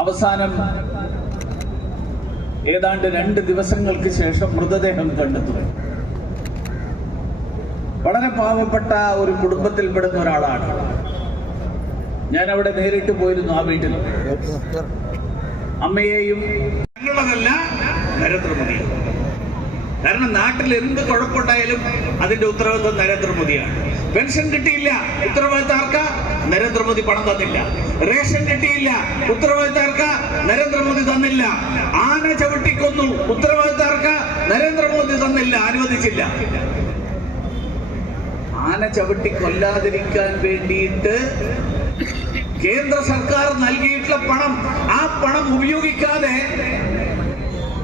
അവസാനം ഏതാണ്ട് 2 ദിവസങ്ങൾക്ക് ശേഷം മൃതദേഹം കണ്ടെത്തുക. വളരെ പാവപ്പെട്ട ഒരു കുടുംബത്തിൽപ്പെടുന്ന ഒരാളാണ്. ഞാൻ അവിടെ നേരിട്ട് പോയിരുന്നു. ആ വീട്ടിൽ അമ്മയെയും ഞങ്ങളതല്ല നരേന്ദ്രമോദിയാണ്. കാരണം നാട്ടിൽ എന്ത് കുഴപ്പമുണ്ടായാലും അതിന്റെ ഉത്തരവാദിത്വം നരേന്ദ്രമോദിയാണ്. പെൻഷൻ കിട്ടിയില്ല, ഉത്തരവാദിത്തം ആർക്കാ? നരേന്ദ്രമോദി പണം തന്നില്ല. റേഷൻ കിട്ടിയില്ല, ഉത്തരവാദിത്തം ആർക്കാ? നരേന്ദ്രമോദി തന്നില്ല. ആന ചവിട്ടിക്കൊന്നു, ഉത്തരവാദിത്തം ആർക്കാ? നരേന്ദ്രമോദി തന്നില്ല, അനുവദിച്ചില്ല. ആന ചവിട്ടി കൊല്ലാതിരിക്കാൻ വേണ്ടിയിട്ട് കേന്ദ്ര സർക്കാർ നൽകിയിട്ടുള്ള പണം, ആ പണം ഉപയോഗിക്കാതെ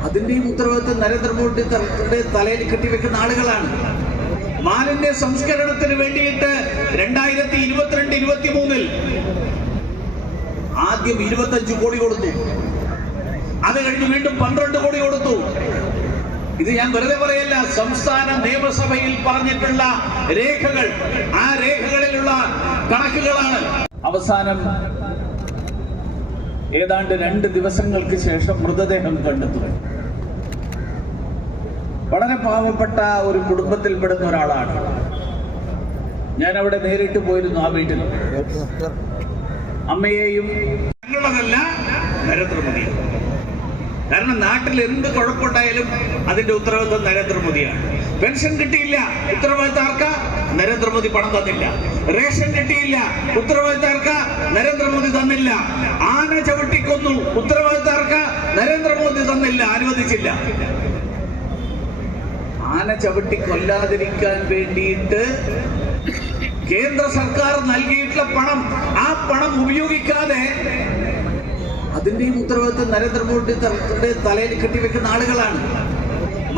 അതിന്റെയും ഉത്തരവാദിത്വം നരേന്ദ്രമോദിയുടെ തലയിൽ കെട്ടിവെക്കുന്ന ആളുകളാണ്. മാലിന്യ സംസ്കരണത്തിന് വേണ്ടിയിട്ട് 2022-23 ആദ്യം 25 കോടി കൊടുത്തു. അത് കഴിഞ്ഞ് വീണ്ടും 12 കോടി കൊടുത്തു. ഇത് ഞാൻ വെറുതെ പറയല്ല, സംസ്ഥാന നിയമസഭയിൽ പറഞ്ഞിട്ടുള്ള രേഖകൾ, ആ രേഖകളിലുള്ള കണക്കുകളാണ്. അവസാനം ഏതാണ്ട് 2 ദിവസങ്ങൾക്ക് ശേഷം മൃതദേഹം കണ്ടെത്തുക. വളരെ പാവപ്പെട്ട ഒരു കുടുംബത്തിൽപ്പെടുന്ന ഒരാളാണ്. ഞാൻ അവിടെ നേരിട്ട് പോയിരുന്നു. ആ വീട്ടിൽ അമ്മയെയും ഞങ്ങളതല്ല നരേന്ദ്രമോദിയാണ്. കാരണം നാട്ടിൽ എന്ത് കുഴപ്പമുണ്ടായാലും അതിന്റെ ഉത്തരവാദിത്വം നരേന്ദ്രമോദിയാണ്. പെൻഷൻ കിട്ടിയില്ല, ഉത്തരവാദിത്തം ആർക്കാ? നരേന്ദ്രമോദി പണം തന്നില്ല. റേഷൻ കിട്ടിയില്ല, ഉത്തരവാദിത്തം ആർക്കാ? നരേന്ദ്രമോദി തന്നില്ല. ആന ചവിട്ടിക്കൊന്നു, ഉത്തരവാദിത്തം ആർക്കാ? നരേന്ദ്രമോദി തന്നില്ല, അനുവദിച്ചില്ല. ആന ചവിട്ടി കൊല്ലാതിരിക്കാൻ വേണ്ടിയിട്ട് കേന്ദ്ര സർക്കാർ നൽകിയിട്ടുള്ള പണം, ആ പണം ഉപയോഗിക്കാതെ അതിന്റെയും ഉത്തരവാദിത്വം നരേന്ദ്രമോദിയുടെ തലയിൽ കെട്ടിവെക്കുന്ന ആളുകളാണ്.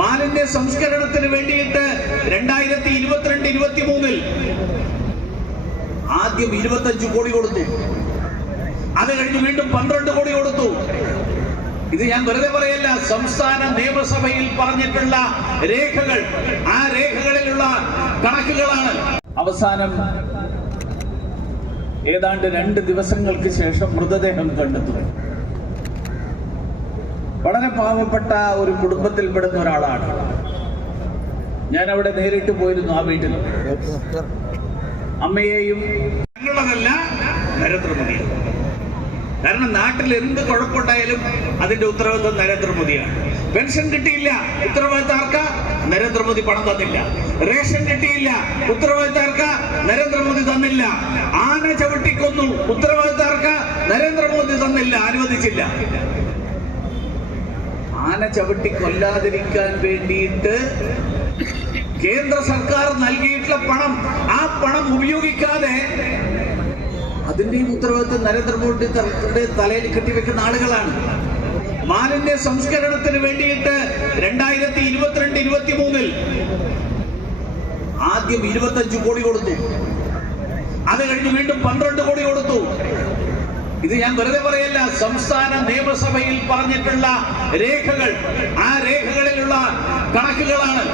മാലിന്യ സംസ്കരണത്തിന് വേണ്ടിയിട്ട് 2022-23 ആദ്യം 25 കോടി കൊടുത്തു. അത് കഴിഞ്ഞ് വീണ്ടും 12 കോടി കൊടുത്തു. ഇത് ഞാൻ വെറുതെ പറയല്ല, സംസ്ഥാന നിയമസഭയിൽ പറഞ്ഞിട്ടുള്ള രേഖകൾ, ആ രേഖകളിലുള്ള കണക്കുകളാണ്. അവസാനം ഏതാണ്ട് 2 ദിവസങ്ങൾക്ക് ശേഷം മൃതദേഹം കണ്ടെത്തുക. വളരെ പാവപ്പെട്ട ഒരു കുടുംബത്തിൽപ്പെടുന്ന ഒരാളാണ്. ഞാൻ അവിടെ നേരിട്ട് പോയിരുന്നു. ആ വീട്ടിൽ അമ്മയെയും ഞങ്ങളതല്ല നരേന്ദ്രമോദിയാണ്. കാരണം നാട്ടിൽ എന്ത് കുഴപ്പമുണ്ടായാലും അതിന്റെ ഉത്തരവാദിത്വം നരേന്ദ്രമോദിയാണ്. പെൻഷൻ കിട്ടിയില്ല, ഉത്തരവാദിത്തം ആർക്കാ? നരേന്ദ്രമോദി പണം തന്നില്ല. റേഷൻ കിട്ടിയില്ല, ഉത്തരവാദിത്തം ആർക്കാ? നരേന്ദ്രമോദി തന്നില്ല. ആന ചവിട്ടിക്കൊന്നു, ഉത്തരവാദിത്തം ആർക്കാ? നരേന്ദ്രമോദി തന്നില്ല, അനുവദിച്ചില്ല. ആന ചവിട്ടി കൊല്ലാതിരിക്കാൻ വേണ്ടിയിട്ട് കേന്ദ്ര സർക്കാർ നൽകിയിട്ടുള്ള പണം, ആ പണം ഉപയോഗിക്കാതെ അതിന്റെയും ഉത്തരവാദിത്വം നരേന്ദ്രമോദിയുടെ തലയിൽ കെട്ടിവെക്കുന്ന ആളുകളാണ്. മാലിന്യ സംസ്കരണത്തിന് വേണ്ടിയിട്ട് 2022-23 ആദ്യം 25 കോടി കൊടുത്തു. അത് കഴിഞ്ഞ് വീണ്ടും 12 കോടി കൊടുത്തു. ഇത് ഞാൻ വെറുതെ പറയല്ല, സംസ്ഥാന നിയമസഭയിൽ പറഞ്ഞിട്ടുള്ള രേഖകൾ, ആ രേഖകളിലുള്ള കണക്കുകളാണ്.